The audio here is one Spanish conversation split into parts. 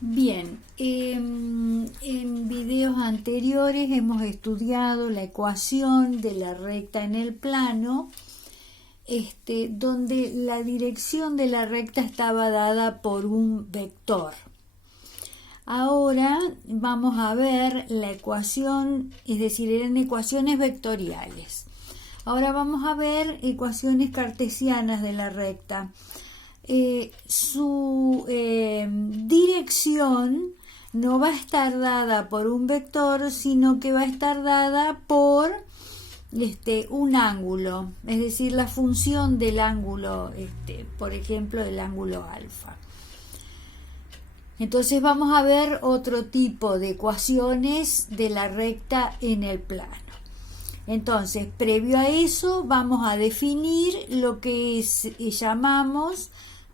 Bien, en videos anteriores hemos estudiado la ecuación de la recta en el plano, donde la dirección de la recta estaba dada por un vector. Ahora vamos a ver la ecuación, es decir, eran ecuaciones vectoriales. Ahora vamos a ver ecuaciones cartesianas de la recta. Su dirección no va a estar dada por un vector, sino que va a estar dada por un ángulo, es decir, la función del ángulo, por ejemplo, del ángulo alfa. Entonces vamos a ver otro tipo de ecuaciones de la recta en el plano. Entonces, previo a eso, vamos a definir lo que llamamos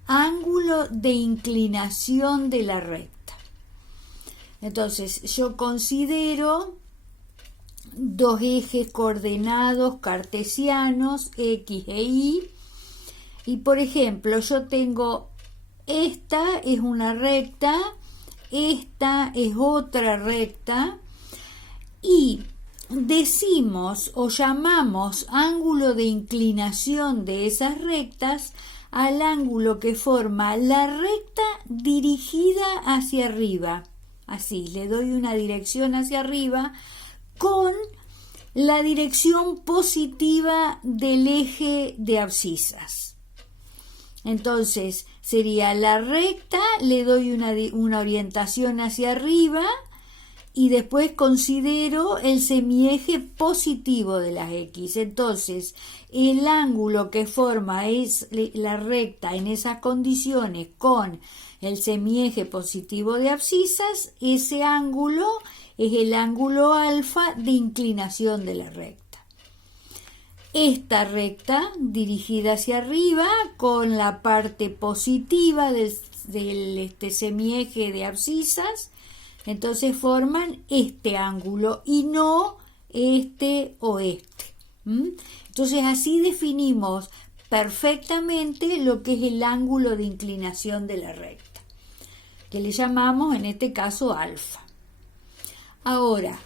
ángulo de inclinación de la recta. Entonces, yo considero dos ejes coordenados cartesianos, X e Y, y por ejemplo, yo tengo esta es una recta, esta es otra recta, y decimos o llamamos ángulo de inclinación de esas rectas al ángulo que forma la recta dirigida hacia arriba. Así, le doy una dirección hacia arriba con la dirección positiva del eje de abscisas. Entonces, sería la recta, le doy una orientación hacia arriba y después considero el semieje positivo de las X. Entonces, el ángulo que forma es la recta en esas condiciones con el semieje positivo de abscisas, ese ángulo es el ángulo alfa de inclinación de la recta. Esta recta dirigida hacia arriba con la parte positiva del semieje de abscisas, entonces forman este ángulo y no este o este. Entonces así definimos perfectamente lo que es el ángulo de inclinación de la recta, que le llamamos en este caso alfa. Ahora,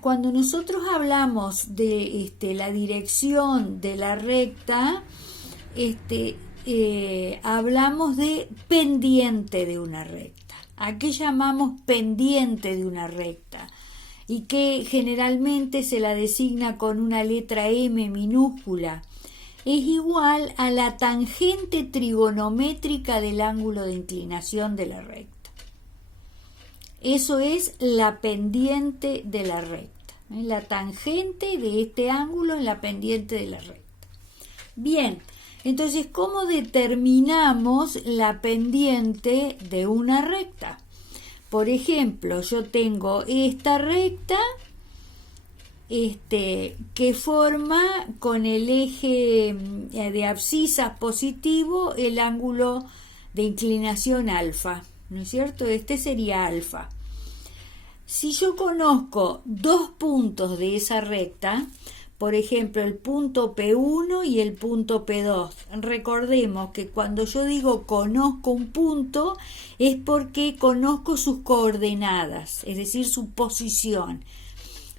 cuando nosotros hablamos de la dirección de la recta, hablamos de pendiente de una recta. ¿A qué llamamos pendiente de una recta? Y que generalmente se la designa con una letra M minúscula. Es igual a la tangente trigonométrica del ángulo de inclinación de la recta. Eso es la pendiente de la recta. La tangente de este ángulo es la pendiente de la recta. Bien, entonces, ¿cómo determinamos la pendiente de una recta? Por ejemplo, yo tengo esta recta que forma con el eje de abscisas positivo el ángulo de inclinación alfa. ¿No es cierto? Este sería alfa. Si yo conozco dos puntos de esa recta, por ejemplo, el punto P1 y el punto P2, recordemos que cuando yo digo conozco un punto es porque conozco sus coordenadas, es decir, su posición.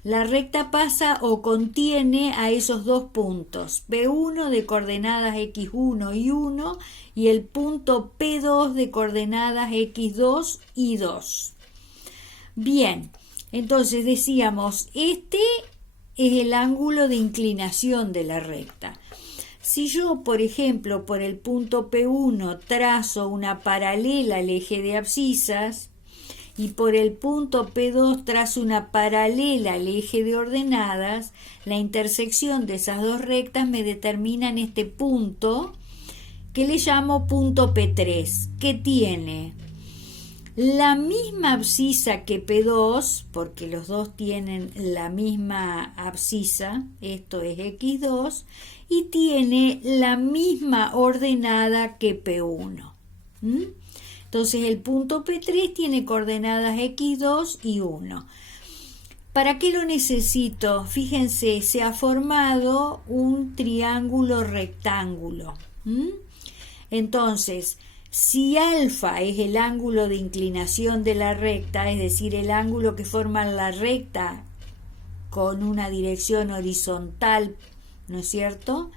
La recta pasa o contiene a esos dos puntos, P1 de coordenadas X1 y 1 y el punto P2 de coordenadas X2 y 2. Bien, entonces decíamos, este es el ángulo de inclinación de la recta. Si yo, por ejemplo, por el punto P1 trazo una paralela al eje de abscisas, y por el punto P2 trazo una paralela al eje de ordenadas, la intersección de esas dos rectas me determina en este punto que le llamo punto P3, que tiene la misma abscisa que P2, porque los dos tienen la misma abscisa, esto es X2, y tiene la misma ordenada que P1. Entonces el punto P3 tiene coordenadas X2 y 1. ¿Para qué lo necesito? Fíjense, se ha formado un triángulo rectángulo. Entonces, Si alfa es el ángulo de inclinación de la recta, es decir, el ángulo que forma la recta con una dirección horizontal, ¿no es cierto?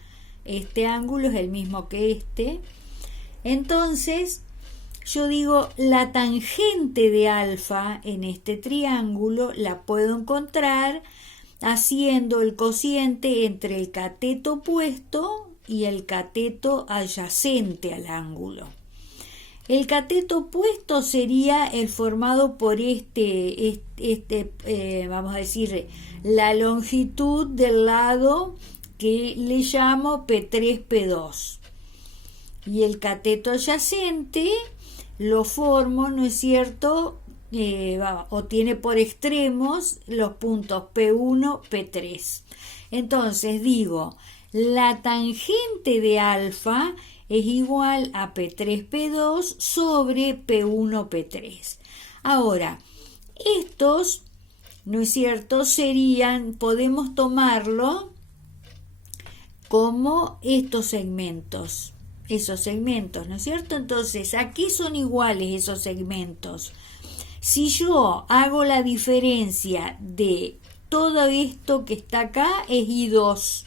Este ángulo es el mismo que este. Entonces, yo digo, la tangente de alfa en este triángulo la puedo encontrar haciendo el cociente entre el cateto opuesto y el cateto adyacente al ángulo. El cateto opuesto sería el formado por vamos a decir, la longitud del lado que le llamo P3, P2. Y el cateto adyacente lo formo, ¿no es cierto?, o tiene por extremos los puntos P1, P3. Entonces digo, la tangente de alfa es igual a P3, P2 sobre P1, P3. Ahora, estos, ¿no es cierto?, podemos tomarlo como estos segmentos, esos segmentos, ¿no es cierto? Entonces, aquí son iguales esos segmentos. Si yo hago la diferencia de todo esto que está acá, es I2.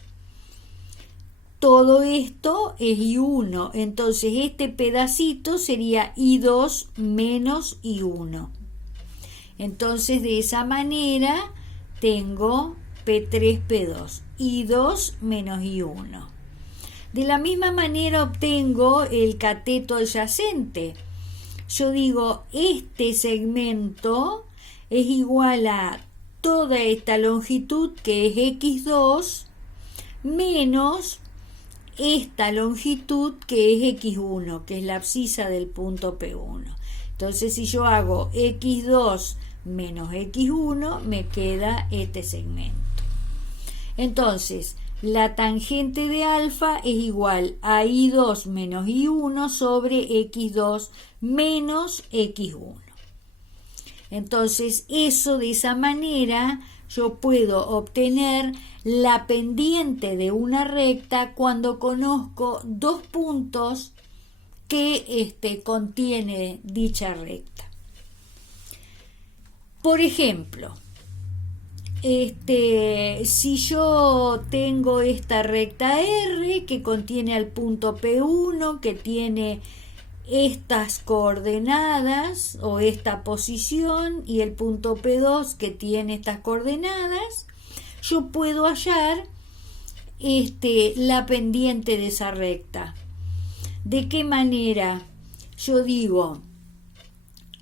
Todo esto es I1. Entonces, este pedacito sería I2 menos I1. Entonces, de esa manera, tengo P3, P2. I2 menos I1. De la misma manera obtengo el cateto adyacente. Yo digo, este segmento es igual a toda esta longitud, que es X2, menos esta longitud, que es X1, que es la abscisa del punto P1. Entonces, si yo hago X2 menos X1, me queda este segmento. Entonces, la tangente de alfa es igual a I2 menos I1 sobre X2 menos X1. Entonces, de esa manera yo puedo obtener la pendiente de una recta cuando conozco dos puntos que contiene dicha recta. Por ejemplo, si yo tengo esta recta R que contiene al punto P1, que tiene estas coordenadas o esta posición, y el punto P2 que tiene estas coordenadas, yo puedo hallar la pendiente de esa recta. ¿De qué manera? Yo digo,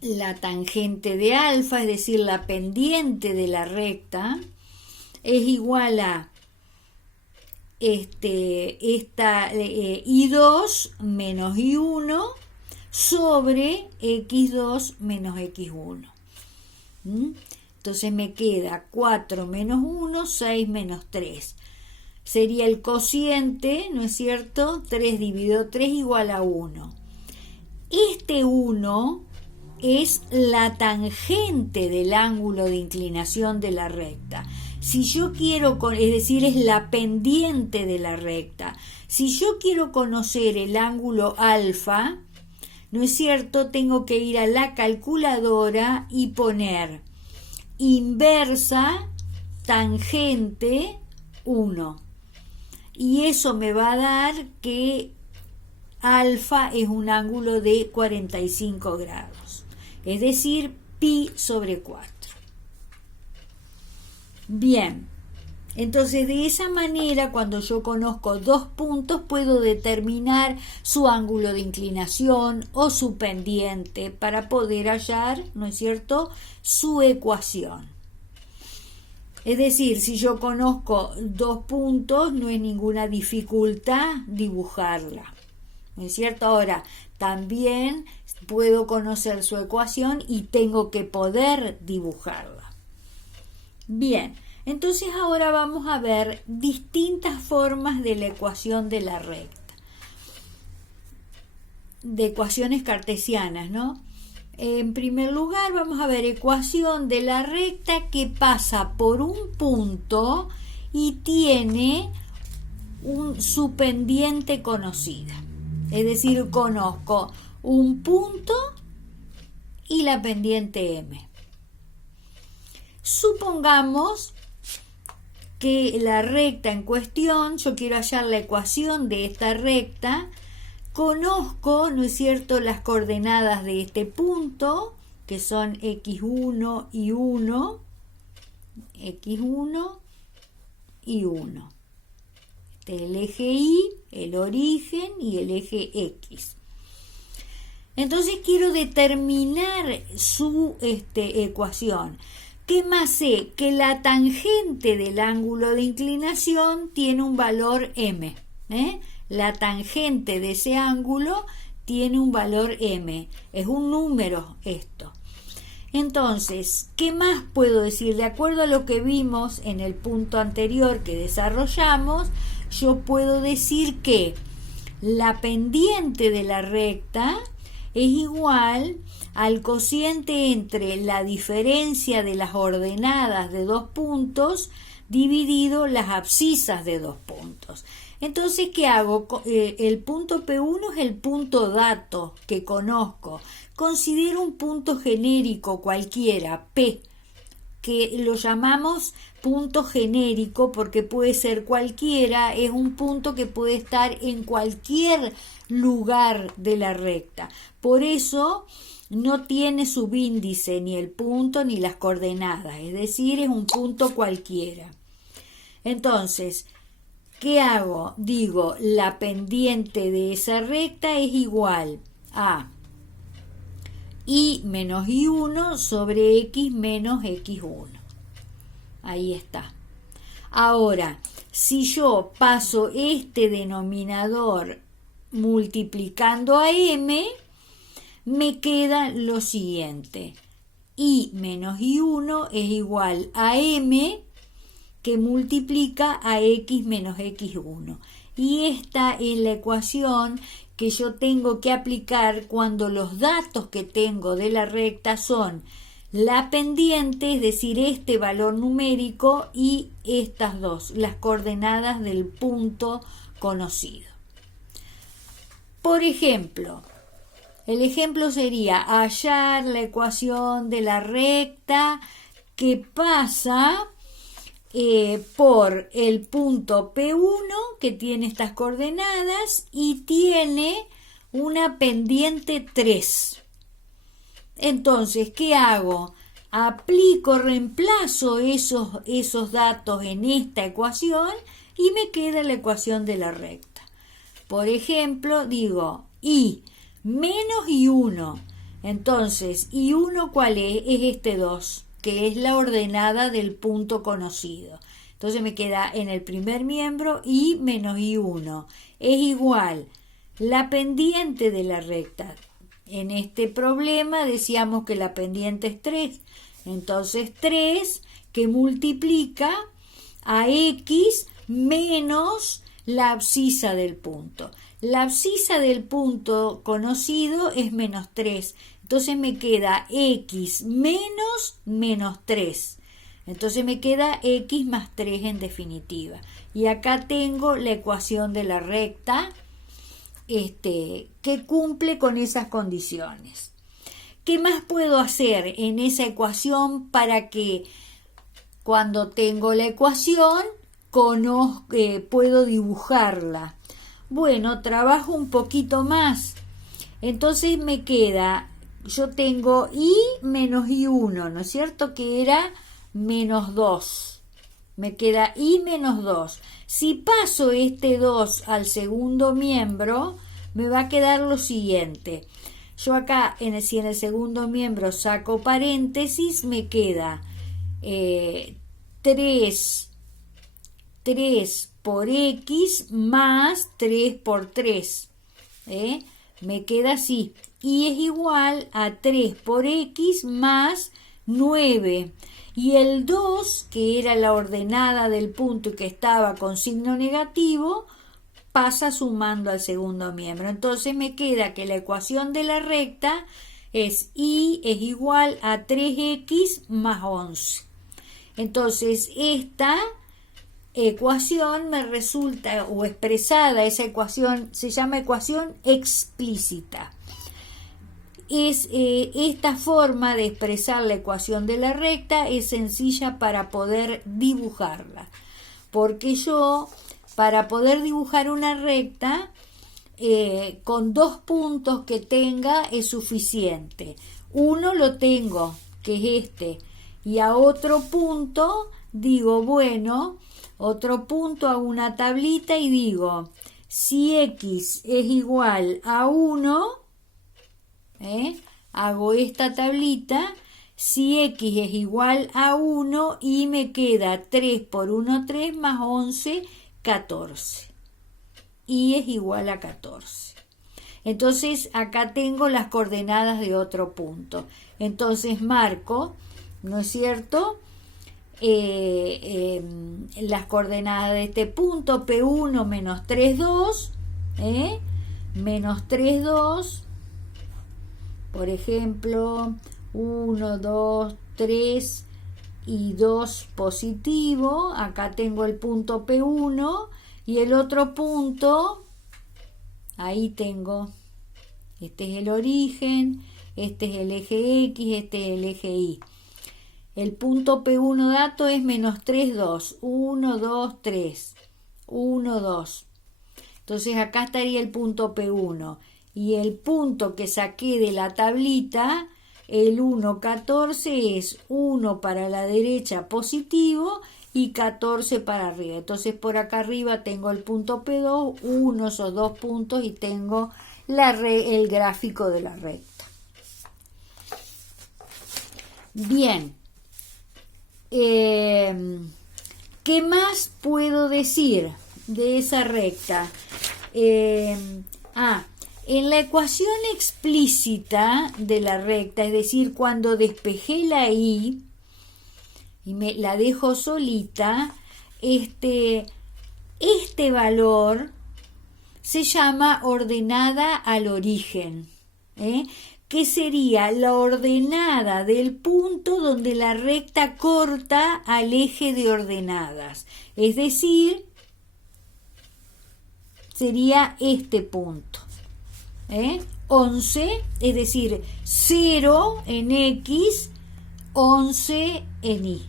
la tangente de alfa, es decir, la pendiente de la recta, es igual a I2 menos I1 sobre X2 menos X1. Entonces me queda 4 menos 1, 6 menos 3. Sería el cociente, ¿no es cierto? 3 dividido 3 igual a 1. Este 1 es la tangente del ángulo de inclinación de la recta. Si yo quiero, es decir, es la pendiente de la recta. Si yo quiero conocer el ángulo alfa, ¿no es cierto?, tengo que ir a la calculadora y poner inversa tangente 1. Y eso me va a dar que alfa es un ángulo de 45 grados. Es decir, pi sobre 4. Bien, entonces de esa manera, cuando yo conozco dos puntos, puedo determinar su ángulo de inclinación o su pendiente para poder hallar, ¿no es cierto?, su ecuación. Es decir, si yo conozco dos puntos, no es ninguna dificultad dibujarla, ¿no es cierto? Ahora, también puedo conocer su ecuación y tengo que poder dibujarla. Bien, entonces ahora vamos a ver distintas formas de la ecuación de la recta, de ecuaciones cartesianas, ¿no? En primer lugar, vamos a ver ecuación de la recta que pasa por un punto y tiene su pendiente conocida. Es decir, conozco un punto y la pendiente M. Supongamos que la recta en cuestión, yo quiero hallar la ecuación de esta recta, conozco, ¿no es cierto?, las coordenadas de este punto, que son x1 y 1, x1 y 1. Este es el eje Y, el origen y el eje X. Entonces quiero determinar su ecuación. ¿Qué más sé? Que la tangente del ángulo de inclinación tiene un valor m. La tangente de ese ángulo tiene un valor m. Es un número esto. Entonces, ¿qué más puedo decir? De acuerdo a lo que vimos en el punto anterior que desarrollamos, yo puedo decir que la pendiente de la recta es igual al cociente entre la diferencia de las ordenadas de dos puntos dividido las abscisas de dos puntos. Entonces, ¿qué hago? El punto P1 es el punto dato que conozco. Considero un punto genérico cualquiera, P, que lo llamamos punto genérico porque puede ser cualquiera, es un punto que puede estar en cualquier lugar de la recta. Por eso no tiene subíndice ni el punto ni las coordenadas, es decir, es un punto cualquiera. Entonces, ¿qué hago? Digo, la pendiente de esa recta es igual a y menos y1 sobre x menos x1. Ahí está. Ahora, si yo paso este denominador multiplicando a m, me queda lo siguiente. Y menos y1 es igual a m que multiplica a x menos x1. Y esta es la ecuación que yo tengo que aplicar cuando los datos que tengo de la recta son la pendiente, es decir, este valor numérico, y estas dos, las coordenadas del punto conocido. Por ejemplo, el ejemplo sería hallar la ecuación de la recta que pasa por el punto P1, que tiene estas coordenadas y tiene una pendiente 3. Entonces, ¿qué hago? Reemplazo esos datos en esta ecuación y me queda la ecuación de la recta. Por ejemplo, digo y menos y1. Entonces, ¿y1 cuál es? Es este 2. Que es la ordenada del punto conocido. Entonces me queda en el primer miembro y menos y1. Es igual la pendiente de la recta. En este problema decíamos que la pendiente es 3. Entonces 3 que multiplica a x menos la abscisa del punto. La abscisa del punto conocido es menos 3. Entonces me queda x menos 3. Entonces me queda x más 3 en definitiva. Y acá tengo la ecuación de la recta que cumple con esas condiciones. ¿Qué más puedo hacer en esa ecuación para que cuando tengo la ecuación puedo dibujarla? Bueno, trabajo un poquito más. Entonces me queda... Yo tengo y menos y1, ¿no es cierto? Que era menos 2. Me queda y menos 2. Si paso este 2 al segundo miembro, me va a quedar lo siguiente. Yo acá, si en el segundo miembro saco paréntesis, me queda 3 por x más 3 por 3. Me queda así. Y es igual a 3 por x más 9. Y el 2, que era la ordenada del punto y que estaba con signo negativo, pasa sumando al segundo miembro. Entonces me queda que la ecuación de la recta es y es igual a 3x más 11. Entonces esta ecuación me resulta, o expresada esa ecuación, se llama ecuación explícita. esta forma de expresar la ecuación de la recta es sencilla para poder dibujarla, porque yo, para poder dibujar una recta, con 2 puntos que tenga es suficiente. Uno lo tengo, que es este, y a otro punto digo, bueno, otro punto, hago una tablita y digo, si x es igual a 1, hago esta tablita, si x es igual a 1 y me queda 3 por 1, 3 más 11, 14. Y es igual a 14. Entonces acá tengo las coordenadas de otro punto. Entonces marco, ¿no es cierto?, las coordenadas de este punto, P1 menos 3, 2, menos 3, 2, por ejemplo, 1, 2, 3 y 2 positivo. Acá tengo el punto P1 y el otro punto, ahí tengo, este es el origen, este es el eje X, este es el eje Y. El punto P1 dato es menos 3, 2, 1, 2, 3, 1, 2. Entonces acá estaría el punto P1 y el punto que saqué de la tablita, el 1, 14, es 1 para la derecha positivo y 14 para arriba. Entonces por acá arriba tengo el punto P2, uno esos 2 puntos y tengo el gráfico de la recta. Bien. ¿Qué más puedo decir de esa recta? En la ecuación explícita de la recta, es decir, cuando despejé la y la dejo solita, este valor se llama ordenada al origen, que sería la ordenada del punto donde la recta corta al eje de ordenadas. Es decir, sería este punto. 11, es decir, 0 en X, 11 en Y.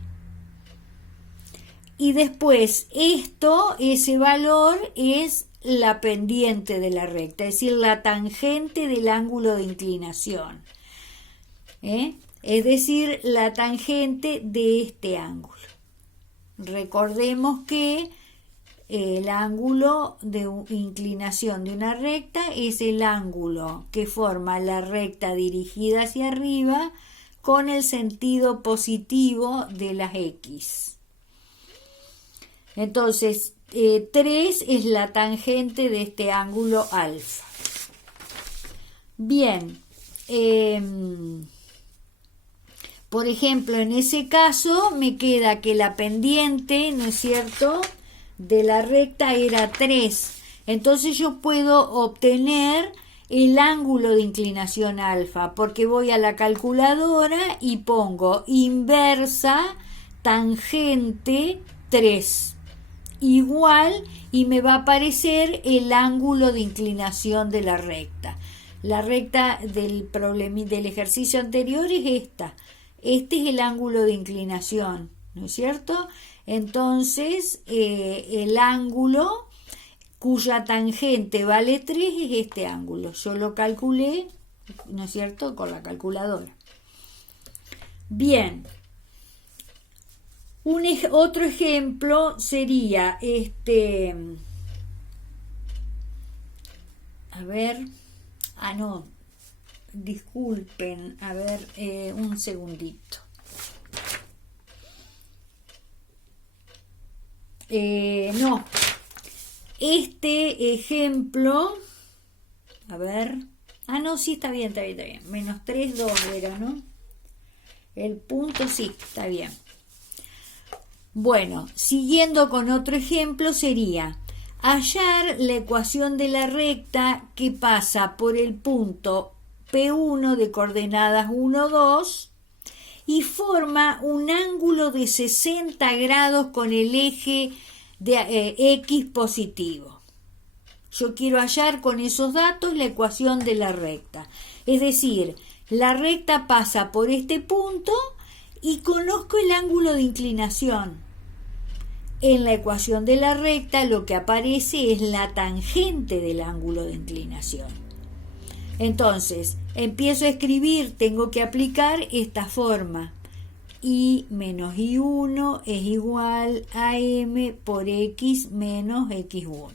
Y después ese valor es la pendiente de la recta, es decir, la tangente del ángulo de inclinación. Es decir, la tangente de este ángulo. Recordemos que el ángulo de inclinación de una recta es el ángulo que forma la recta dirigida hacia arriba con el sentido positivo de las X. Entonces, 3 es la tangente de este ángulo alfa. Bien, por ejemplo, en ese caso me queda que la pendiente, ¿no es cierto?, de la recta era 3. Entonces yo puedo obtener el ángulo de inclinación alfa, porque voy a la calculadora y pongo inversa tangente 3. Igual, y me va a aparecer el ángulo de inclinación de la recta. La recta del ejercicio anterior es esta. Este es el ángulo de inclinación, ¿no es cierto? Entonces, el ángulo cuya tangente vale 3 es este ángulo. Yo lo calculé, ¿no es cierto?, con la calculadora. Bien. Otro ejemplo sería disculpen, un segundito. Este ejemplo, sí, está bien. Menos 3, 2 era, ¿no? El punto, sí, está bien. Bueno, siguiendo con otro ejemplo sería hallar la ecuación de la recta que pasa por el punto P1 de coordenadas 1, 2 y forma un ángulo de 60 grados con el eje de X positivo. Yo quiero hallar con esos datos la ecuación de la recta. Es decir, La recta pasa por este punto y conozco el ángulo de inclinación. En la ecuación de la recta lo que aparece es la tangente del ángulo de inclinación. Entonces, empiezo a escribir, tengo que aplicar esta forma. Y menos I1 es igual a M por X menos X1.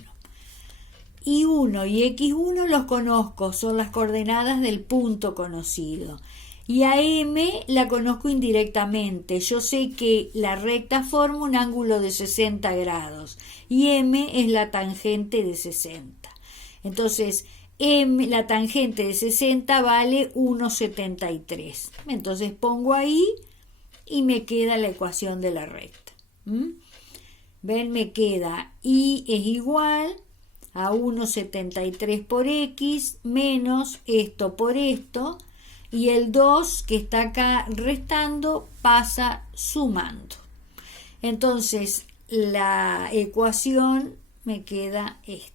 I1 y X1 los conozco, son las coordenadas del punto conocido. Y a M la conozco indirectamente. Yo sé que la recta forma un ángulo de 60 grados y M es la tangente de 60. Entonces, la tangente de 60 vale 1,73. Entonces pongo ahí y me queda la ecuación de la recta. ¿Ven? Me queda I es igual a 1,73 por X menos esto por esto, y el 2 que está acá restando pasa sumando. Entonces la ecuación me queda esta.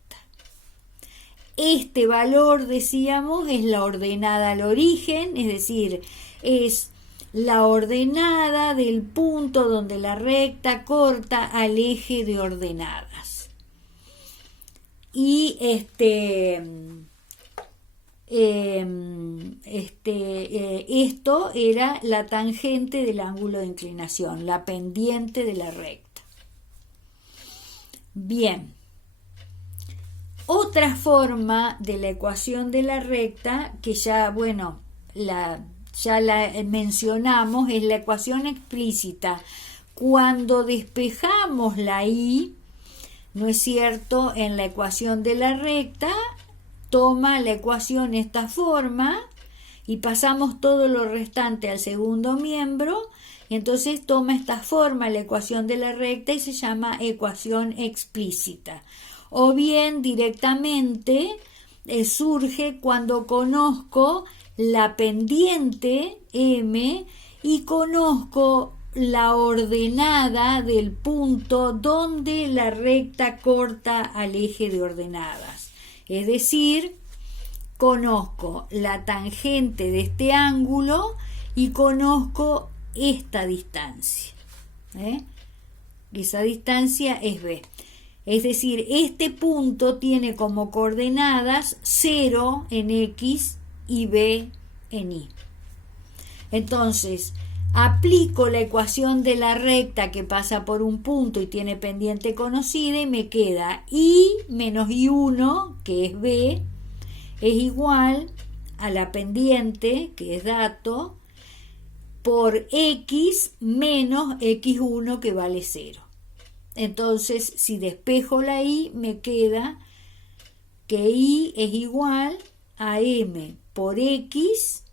Este valor, decíamos, es la ordenada al origen, es decir, es la ordenada del punto donde la recta corta al eje de ordenadas. Y esto era la tangente del ángulo de inclinación, la pendiente de la recta. Bien. Otra forma de la ecuación de la recta, que ya, bueno, ya la mencionamos, es la ecuación explícita. Cuando despejamos la I, ¿no es cierto?, en la ecuación de la recta, toma la ecuación esta forma y pasamos todo lo restante al segundo miembro, y entonces toma esta forma la ecuación de la recta y se llama ecuación explícita. O bien directamente surge cuando conozco la pendiente M y conozco la ordenada del punto donde la recta corta al eje de ordenadas. Es decir, conozco la tangente de este ángulo y conozco esta distancia. Esa distancia es B. Es decir, este punto tiene como coordenadas 0 en X y B en Y. Entonces, aplico la ecuación de la recta que pasa por un punto y tiene pendiente conocida y me queda I menos I1, que es B, es igual a la pendiente, que es dato, por X menos X1, que vale 0. Entonces, si despejo la I, me queda que I es igual a M por X,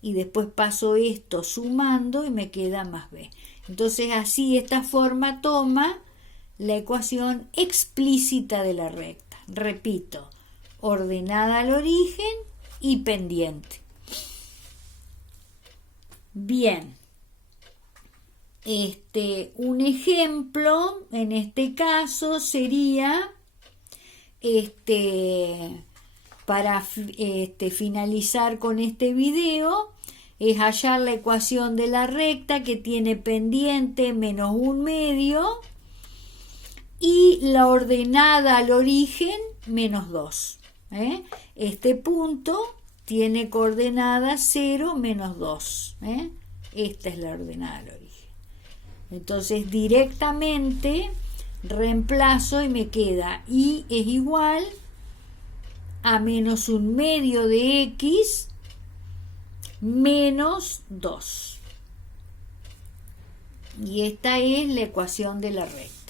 y después paso esto sumando y me queda más B. Entonces, así esta forma toma la ecuación explícita de la recta. Repito, ordenada al origen y pendiente. Bien. Un ejemplo en este caso sería para finalizar con este video, es hallar la ecuación de la recta que tiene pendiente menos 1/2 y la ordenada al origen menos 2. Este punto tiene coordenada 0, menos 2. Esta es la ordenada al origen. Entonces directamente reemplazo y me queda I es igual a menos 1/2 de X menos 2. Y esta es la ecuación de la recta.